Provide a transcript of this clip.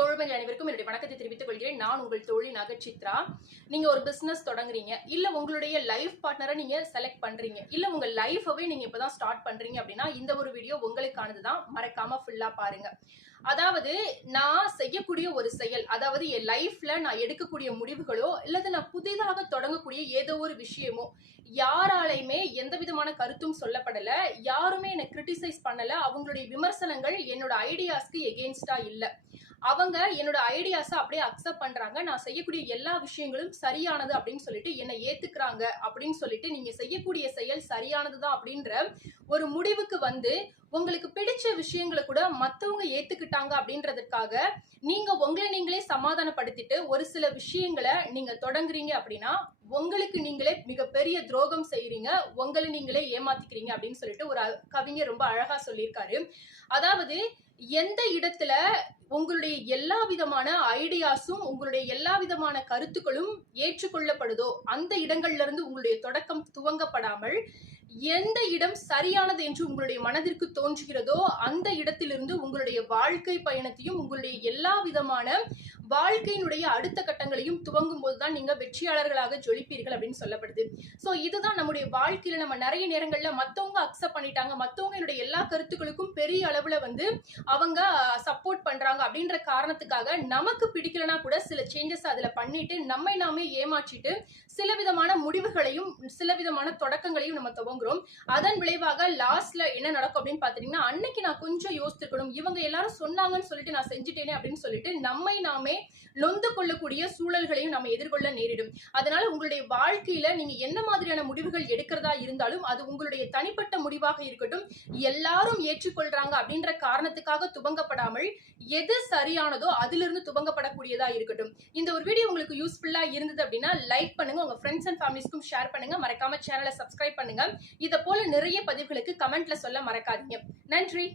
தோழமை அனைவருக்கும் என்னுடைய வணக்கத்தை தெரிவித்துக் கொள்கிறேன். நான் உங்கள் தோழி நகச்சித்ரா. நீங்க ஒரு பிசினஸ் தொடங்குறீங்க, இல்ல உங்களுடைய லைஃப் பார்ட்னரை நீங்க செலக்ட் பண்றீங்க, இல்ல உங்க லைஃபவே நீங்க இப்பதான் ஸ்டார்ட் பண்றீங்க அப்படின்னா இந்த ஒரு வீடியோ உங்களுக்கானதுதான். மறக்காம ஃபுல்லா பாருங்க. அதாவது நான் செய்யக்கூடிய ஒரு செயல், அதாவது என் லைஃப்ல நான் எடுக்கக்கூடிய முடிவுகளோ இல்லது நான் புதிதாக தொடங்கக்கூடிய ஏதோ ஒரு விஷயமோ யாராலையுமே எந்த விதமான கருத்தும் சொல்லப்படல, யாருமே என்ன கிரிட்டிசைஸ் பண்ணல. அவங்களுடைய விமர்சனங்கள் என்னோட ஐடியாஸ்க்கு எகெயின்ஸ்டா இல்ல. அவங்க என்னோட ஐடியாஸை அப்படியே அக்செப்ட் பண்றாங்க. நான் செய்யக்கூடிய எல்லா விஷயங்களும் சரியானது அப்படின்னு சொல்லிட்டு என்னை ஏத்துக்கிறாங்க அப்படின்னு சொல்லிட்டு நீங்க செய்யக்கூடிய செயல் சரியானதுதான் அப்படின்ற ஒரு முடிவுக்கு வந்து உங்களுக்கு பிடிச்ச விஷயங்களை கூட மத்தவங்க ஏத்துக்கிட்டாங்க அப்படின்றதுக்காக நீங்க உங்களை நீங்களே சமாதானப்படுத்திட்டு ஒரு சில விஷயங்களை நீங்க தொடங்குறீங்க அப்படின்னா உங்களுக்கு நீங்களே மிகப்பெரிய துரோகம் செய்யறீங்க, உங்களை நீங்களே ஏமாத்திக்கிறீங்க அப்படின்னு சொல்லிட்டு ஒரு கவிஞர் ரொம்ப அழகா சொல்லியிருக்காரு. அதாவது எந்த இடத்துல உங்களுடைய எல்லா விதமான ஐடியாஸும் உங்களுடைய எல்லா விதமான கருத்துக்களும் ஏற்றுக்கொள்ளப்படுதோ அந்த இடங்கள்ல இருந்து உங்களுடைய தொடக்கம் துவங்கப்படாமல் எந்த இடம் சரியானது என்று உங்களுடைய மனதிற்கு தோன்றுகிறதோ அந்த இடத்திலிருந்து உங்களுடைய வாழ்க்கை பயணத்தையும் உங்களுடைய எல்லா விதமான வாழ்க்கையினுடைய அடுத்த கட்டங்களையும் துவங்கும் போதுதான் நீங்க வெற்றியாளர்களாக ஜொலிப்பீர்கள் அப்படின்னு சொல்லப்படுது. சோ இதுதான் நம்முடைய வாழ்க்கையில நம்ம நிறைய நேரங்கள்ல மத்தவங்க அக்செப்ட் பண்ணிட்டாங்க, மத்தவங்க என்னுடைய எல்லா கருத்துக்களுக்கும் பெரிய அளவுல வந்து அவங்க சப்போர்ட் பண்றாங்க அப்படின்ற காரணத்துக்காக நமக்கு பிடிக்கலனா கூட சில சேஞ்சஸ் அதுல பண்ணிட்டு நம்மை நாமே ஏமாற்றிட்டு சில விதமான முடிவுகளையும் சில விதமான தொடக்கங்களையும் நம்ம துவங்குறோம். அதன் விளைவாக லாஸ்ட்ல என்ன நடக்கும் அப்படின்னு பாத்தீங்கன்னா, அன்னைக்கு நான் கொஞ்சம் யோசிச்சிருக்கணும், இவங்க எல்லாரும் சொன்னாங்கன்னு சொல்லிட்டு நான் செஞ்சுட்டேனே அப்படின்னு சொல்லிட்டு நம்மை நாமே நொந்து கொள்ளக்கூடிய சூழல்களையும் நம்ம எதிர்கொள்ள நேரிடும். அதனால உங்களுடைய வாழ்க்கையில நீங்க என்ன மாதிரியான முடிவுகள் எடுக்கிறதா இருந்தாலும் அது உங்களுடைய தனிப்பட்ட முடிவாக இருக்கட்டும், எல்லாரும் ஏற்றுக்கொள்றாங்க அப்படின்ற காரணத்துக்காக துவங்கப்படாமல் எது சரியானதோ அதிலிருந்து துவங்கப்படக்கூடியதா இருக்கட்டும். இந்த ஒரு வீடியோ உங்களுக்கு யூஸ்ஃபுல்லா இருந்தது அப்படின்னா லைக் பண்ணுங்க, உங்க ஃப்ரெண்ட்ஸ் அண்ட் ஃபேமிலிஸ்க்கும் ஷேர் பண்ணுங்க, மறக்காம சேனலை சப்ஸ்கிரைப் பண்ணுங்க. இத போல நிறைய பதிவுகளுக்கு கமெண்ட்ல சொல்ல மறக்காதீங்க. நன்றி.